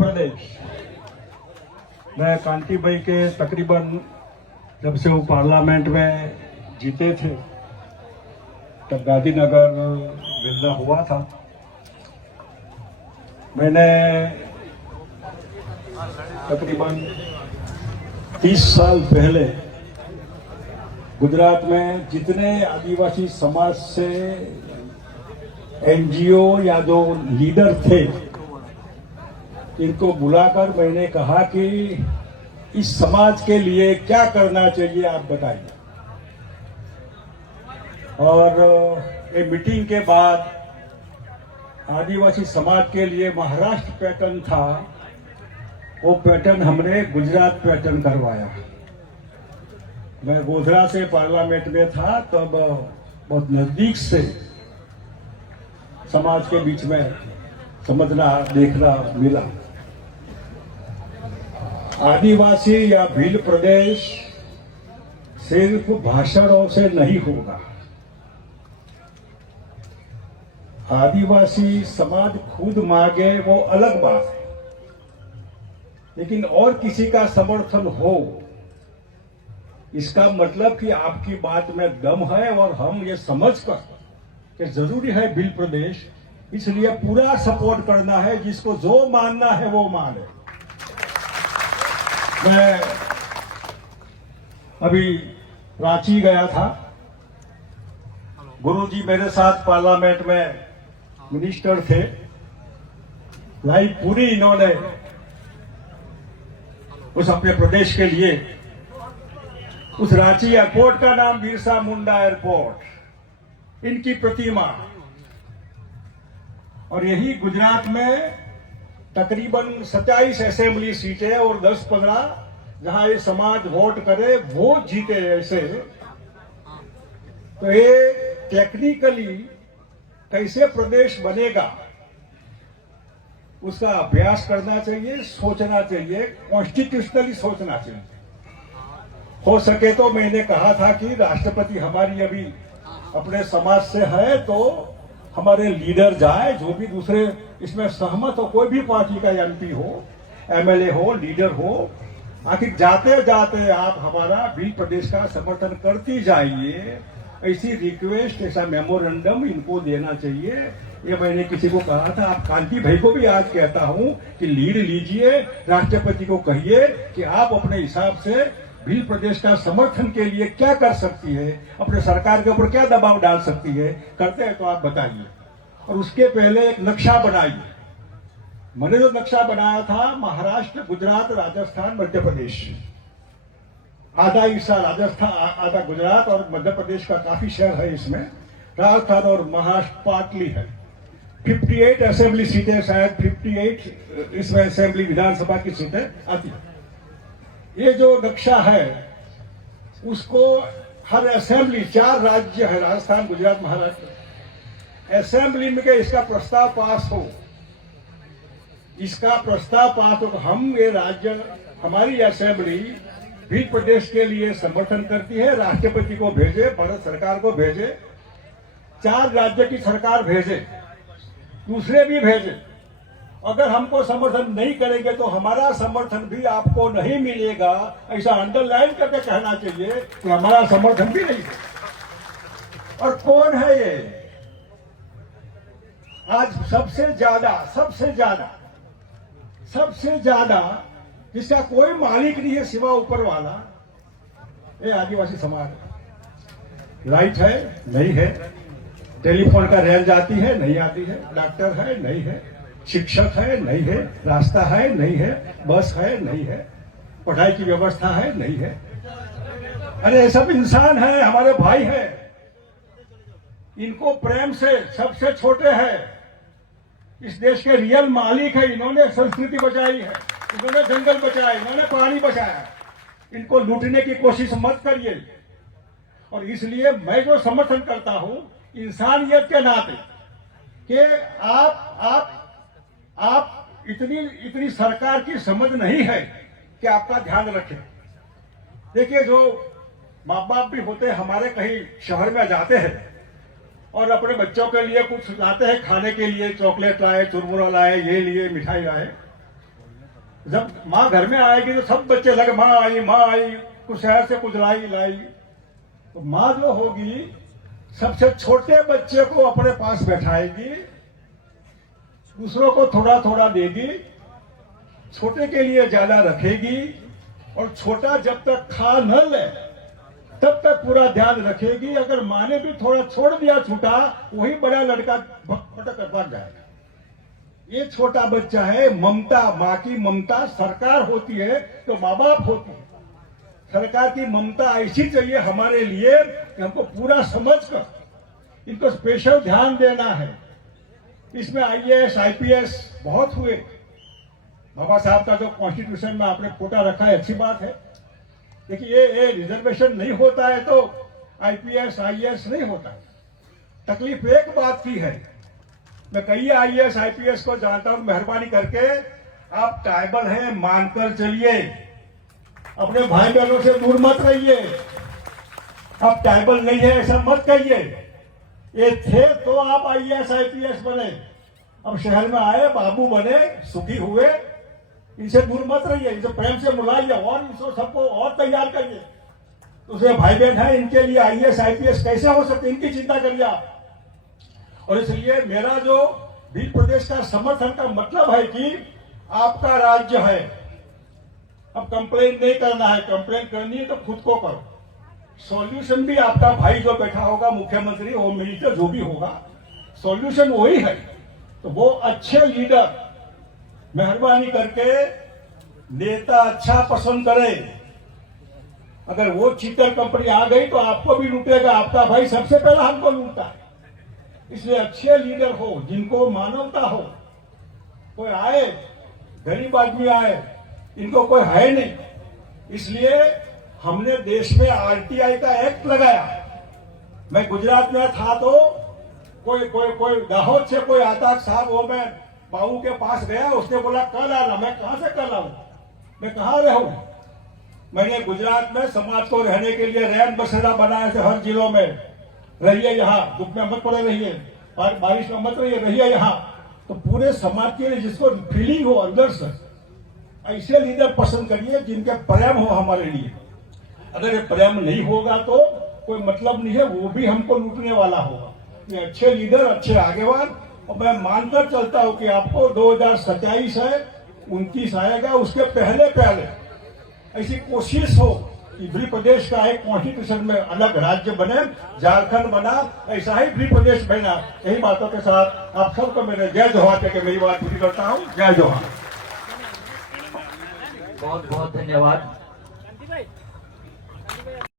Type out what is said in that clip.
प्रदेश में कांति भाई के तकरीबन जब से वो पार्लियामेंट में जीते थे तब गांधीनगर मिलना हुआ था। मैंने तकरीबन 30 साल पहले गुजरात में जितने आदिवासी समाज से एनजीओ या जो लीडर थे इनको बुलाकर मैंने कहा कि इस समाज के लिए क्या करना चाहिए आप बताइए। और ये मीटिंग के बाद आदिवासी समाज के लिए महाराष्ट्र पैटर्न था, वो पैटर्न हमने गुजरात पैटर्न करवाया। मैं गोधरा से पार्लियामेंट में था तब बहुत नजदीक से समाज के बीच में समझना देखना मिला। आदिवासी या भील प्रदेश सिर्फ भाषणों से नहीं होगा। आदिवासी समाज खुद मांगे वो अलग बात है, लेकिन और किसी का समर्थन हो इसका मतलब कि आपकी बात में दम है और हम ये समझकर कि जरूरी है भील प्रदेश, इसलिए पूरा सपोर्ट करना है। जिसको जो मानना है वो माने। मैं अभी रांची गया था, गुरुजी मेरे साथ पार्लियामेंट में मिनिस्टर थे। लाइफ पूरी इन्होंने उस अपने प्रदेश के लिए, उस रांची एयरपोर्ट का नाम बिरसा मुंडा एयरपोर्ट, इनकी प्रतिमा। और यही गुजरात में तकरीबन 27 असेंबली सीटें और 10-15 जहां ये समाज वोट करे वो जीते। ऐसे तो ये टेक्निकली कैसे प्रदेश बनेगा उसका अभ्यास करना चाहिए, सोचना चाहिए, कॉन्स्टिट्यूशनली सोचना चाहिए। हो सके तो मैंने कहा था कि राष्ट्रपति हमारी अभी अपने समाज से है तो हमारे लीडर जाए, जो भी दूसरे इसमें सहमत हो, कोई भी पार्टी का एमपी हो, एमएलए हो, लीडर हो, आखिर जाते जाते आप हमारा भील प्रदेश का समर्थन करती जाइए। ऐसी रिक्वेस्ट, ऐसा मेमोरेंडम इनको देना चाहिए। ये मैंने किसी को कहा था। आप कांति भाई को भी आज कहता हूं कि लीड लीजिए, राष्ट्रपति को कहिए कि आप अपने हिसाब से भील प्रदेश का समर्थन के लिए क्या कर सकती है, अपने सरकार के ऊपर क्या दबाव डाल सकती है। करते हैं तो आप बताइए। और उसके पहले एक नक्शा बनाइए। मैंने जो नक्शा बनाया था, महाराष्ट्र, गुजरात, राजस्थान, मध्य प्रदेश, आधा हिस्सा राजस्थान, आधा गुजरात और मध्य प्रदेश का काफी शहर है इसमें। राजस्थान और महाराष्ट्र पार्टली है। 58 असेंबली सीटें, शायद 58 इसमें असेंबली विधानसभा की सीटें आती है। ये जो नक्शा है उसको हर असेंबली, 4 राज्य है, राजस्थान, गुजरात, महाराष्ट्र, असेंबली में इसका प्रस्ताव पास हो, इसका प्रस्ताव पास हो। हम ये राज्य, हमारी असेंबली भील प्रदेश के लिए समर्थन करती है, राष्ट्रपति को भेजे, भारत सरकार को भेजे, 4 राज्य की सरकार भेजे, दूसरे भी भेजे। अगर हमको समर्थन नहीं करेंगे तो हमारा समर्थन भी आपको नहीं मिलेगा, ऐसा अंडरलाइन करके कहना चाहिए कि हमारा समर्थन भी नहीं है। और कौन है ये आज सबसे ज्यादा जिसका कोई मालिक नहीं है सिवा ऊपर वाला, ये आदिवासी समाज। लाइट है नहीं है, टेलीफोन का रेंज आती है नहीं आती है, डॉक्टर है नहीं है, शिक्षक है नहीं है, रास्ता है नहीं है, बस है नहीं है, पढ़ाई की व्यवस्था है नहीं है। अरे ये सब इंसान है, हमारे भाई है। इनको प्रेम से, सबसे छोटे हैं, इस देश के रियल मालिक है। इन्होंने संस्कृति बचाई है, इन्होंने जंगल बचाए, इन्होंने पानी बचाया। इनको लूटने की कोशिश मत करिए। और इसलिए मैं जो समर्थन करता हूं इंसानियत के नाते कि आप इतनी सरकार की समझ नहीं है कि आपका ध्यान रखें। देखिए, जो माँ बाप भी होते हैं हमारे, कहीं शहर में जाते हैं और अपने बच्चों के लिए कुछ लाते हैं खाने के लिए, चॉकलेट लाए, चुरमुरा लाए, ये लिए, मिठाई लाए। जब माँ घर में आएगी तो सब बच्चे लगे माँ आई, कुछ शहर से कुछ लाई। तो माँ जो होगी सबसे छोटे बच्चे को अपने पास बैठाएगी, दूसरों को थोड़ा थोड़ा देगी, छोटे के लिए ज्यादा रखेगी, और छोटा जब तक खा न ले तब तक पूरा ध्यान रखेगी। अगर माँ ने भी थोड़ा छोड़ दिया छूटा, वही बड़ा लड़का भटक कर भाग जाएगा। ये छोटा बच्चा है, ममता, माँ की ममता सरकार होती है तो माँ बाप होती है। सरकार की ममता ऐसी चाहिए हमारे लिए कि हमको पूरा समझकर इनको स्पेशल ध्यान देना है। इसमें IAS IPS बहुत हुए। बाबा साहब का जो कॉन्स्टिट्यूशन में आपने फोटा रखा है, अच्छी बात है। देखिए ये रिजर्वेशन नहीं होता है तो IPS IAS नहीं होता है। तकलीफ एक बात की है, मैं कई IAS IPS को जानता हूं, मेहरबानी करके आप ट्राइबल हैं मानकर चलिए, अपने भाई बहनों से दूर मत रहिए। आप ट्राइबल नहीं है ऐसा मत कहिए। ये थे तो आप IAS IPS बने, अब शहर में आए, बाबू बने, सुखी हुए, इनसे दूर मत रहिए, इनसे प्रेम से बुलाइए और इनको सबको और तैयार करिए। दूसरे भाई बहन है, इनके लिए IAS IPS कैसे हो सकते, इनकी चिंता करिए आप। और इसलिए मेरा जो भील प्रदेश का समर्थन का मतलब है कि आपका राज्य है, अब कंप्लेन नहीं करना है, कंप्लेन करनी है तो खुद को करो। सॉल्यूशन भी आपका भाई जो बैठा होगा, मुख्यमंत्री, होम मिनिस्टर, जो भी होगा, सॉल्यूशन वही है। तो वो अच्छे लीडर मेहरबानी करके नेता अच्छा पसंद करे। अगर वो चीटर कंपनी आ गई तो आपको भी लूटेगा, आपका भाई सबसे पहला हमको लूटता है। इसलिए अच्छे लीडर हो, जिनको मानवता हो। कोई आए, गरीब आदमी आए, इनको कोई है नहीं, इसलिए हमने देश में RTI का एक्ट लगाया। मैं गुजरात में था तो कोई दाहोद से कोई आता साहब, वो मैं बाबू के पास गया, उसने बोला कल आना। मैं कहां से कल आऊं, मैं कहां रहूं। मैंने गुजरात में समाज को रहने के लिए रैन बसेरा बनाए थे, हर जिलों में रहिए, यहाँ धूप में मत पड़े रहिए, बारिश में मत रहिए यहाँ। तो पूरे समाज के लिए जिसको फीलिंग हो अंदर से, ऐसे लीडर पसंद करिए जिनके प्रेम हो हमारे लिए। अगर ये प्रेम नहीं होगा तो कोई मतलब नहीं है, वो भी हमको लूटने वाला होगा। ये अच्छे लीडर, अच्छे आगेवान, और मैं मानकर चलता हूं कि आपको 2027 है, 29 आएगा, उसके पहले ऐसी कोशिश हो कि भील प्रदेश का एक कॉन्स्टिट्यूशन में अलग राज्य बने, झारखंड बना, ऐसा ही भील प्रदेश बना। यही बातों के साथ आप सबको मेरे जय जोहार कहकर मेरी बात पूरी करता हूँ। जय जोहार। बहुत बहुत धन्यवाद।